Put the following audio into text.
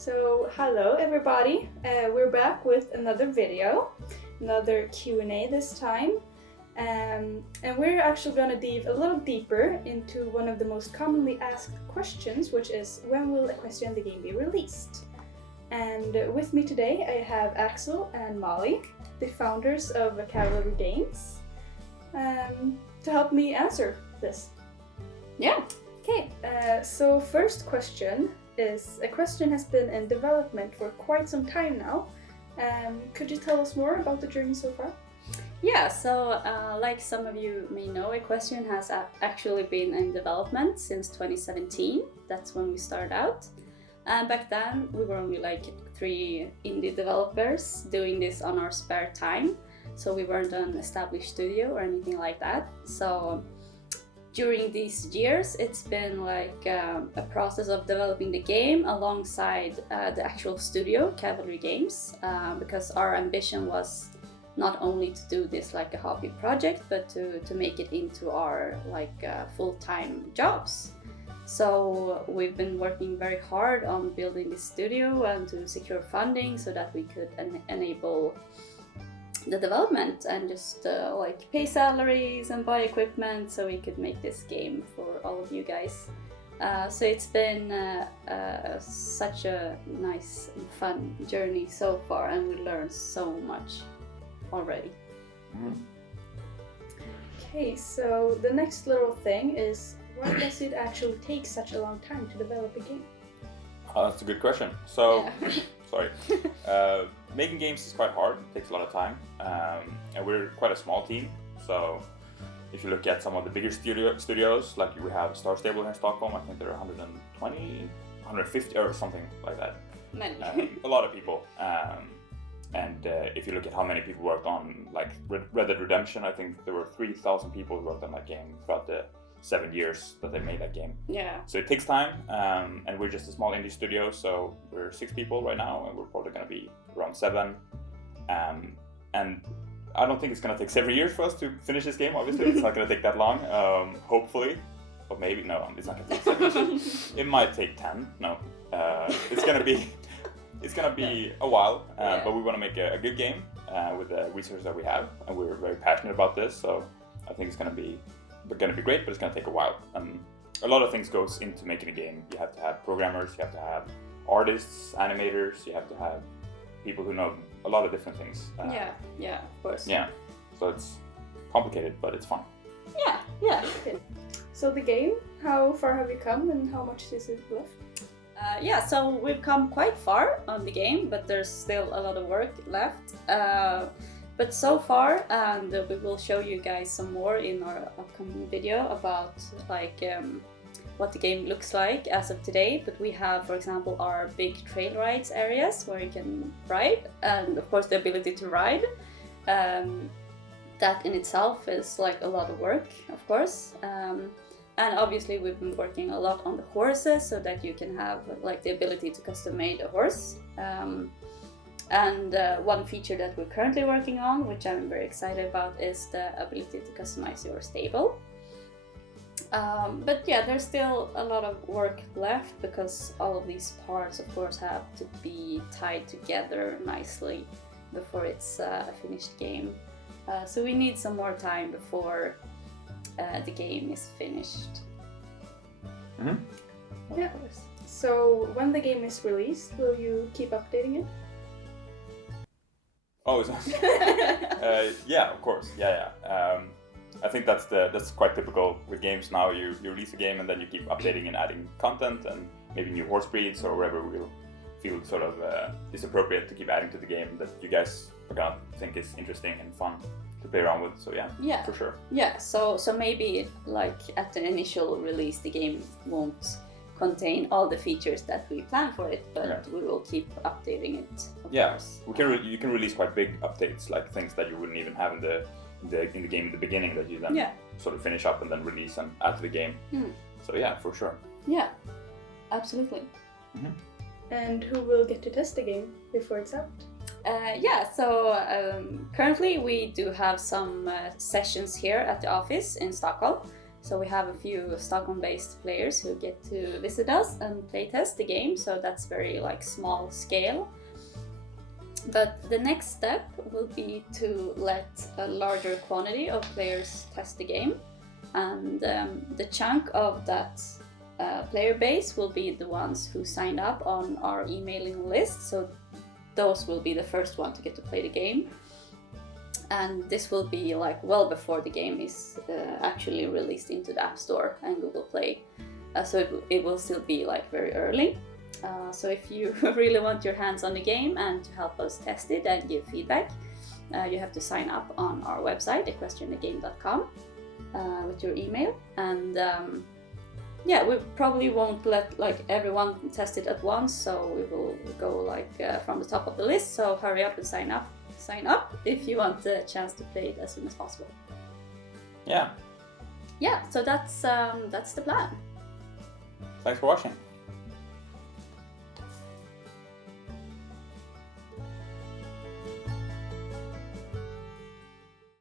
So, hello everybody, we're back with another video, another Q&A this time, and we're actually going to dive a little deeper into one of the most commonly asked questions, which is when will Equestrian the Game be released? And with me today I have Axel and Molly, the founders of Kavalri Games, to help me answer this. Yeah. Okay, so first question is, Equestrian has been in development for quite some time now. Could you tell us more about the journey so far? Yeah, so like some of you may know, Equestrian has actually been in development since 2017. That's when we started out. Back then we were only like 3 indie developers doing this on our spare time. So we weren't an established studio or anything like that. So during these years, it's been like a process of developing the game alongside the actual studio, Kavalri Games, because our ambition was not only to do this like a hobby project, but to make it into our like full-time jobs. So we've been working very hard on building this studio and to secure funding so that we could enable the development and just like pay salaries and buy equipment so we could make this game for all of you guys. So it's been such a nice and fun journey so far, and we learned so much already. Okay, so the next little thing is, why does it actually take such a long time to develop a game? That's a good question. So, sorry. Making games is quite hard, it takes a lot of time, and we're quite a small team. So if you look at some of the bigger studios, like we have Star Stable here in Stockholm, I think there are 120, 150 or something like that. Many. A lot of people. And if you look at how many people worked on like Red Dead Redemption, I think there were 3,000 people who worked on that game throughout the 7 years that they made that game. Yeah. So it takes time, and we're just a small indie studio, so we're 6 people right now, and we're probably going to be around 7. And I don't think it's going to take several years for us to finish this game. Obviously, it's not going to take that long. Hopefully, but maybe no, it's not going to take 7 years. It might take 10. No, it's going to be a while, but we want to make a good game with the resources that we have, and we're very passionate about this. So I think it's going to be great, but it's going to take a while. A lot of things goes into making a game. You have to have programmers, you have to have artists, animators, you have to have people who know a lot of different things. Yeah, of course. Yeah, so it's complicated, but it's fun. Yeah. Okay. So the game, how far have you come and how much is it left? So we've come quite far on the game, but there's still a lot of work left. But so far, and we will show you guys some more in our upcoming video about like what the game looks like as of today. But we have, for example, our big trail rides areas where you can ride, and of course the ability to ride. That in itself is like a lot of work, of course. And obviously we've been working a lot on the horses so that you can have like the ability to custom made a horse. And one feature that we're currently working on, which I'm very excited about, is the ability to customize your stable. But yeah, there's still a lot of work left because all of these parts, of course, have to be tied together nicely before it's a finished game. So we need some more time before the game is finished. Yeah. So when the game is released, will you keep updating it? Oh, yeah, of course. Yeah. I think that's quite typical with games now. You release a game and then you keep updating and adding content and maybe new horse breeds or whatever we'll feel sort of is appropriate to keep adding to the game that you guys are gonna think is interesting and fun to play around with. So yeah, for sure. Yeah, so maybe like at the initial release the game won't contain all the features that we plan for it, but we will keep updating it. Of course. You can release quite big updates, like things that you wouldn't even have in the game in the beginning that you then sort of finish up and then release and add to the game. So yeah, for sure. Yeah, absolutely. And who will get to test the game before it's out? Currently we do have some sessions here at the office in Stockholm. So we have a few Stockholm-based players who get to visit us and playtest the game. So that's very like small scale. But the next step will be to let a larger quantity of players test the game, and the chunk of that player base will be the ones who sign up on our emailing list. So those will be the first one to get to play the game, and this will be like well before the game is actually released into the App Store and Google Play. So it will still be like very early. So if you really want your hands on the game and to help us test it and give feedback, you have to sign up on our website, equestrianthegame.com, with your email. And yeah, we probably won't let like everyone test it at once, so we will go like from the top of the list. So hurry up and sign up if you want the chance to play it as soon as possible. Yeah. Yeah, so that's the plan. Thanks for watching.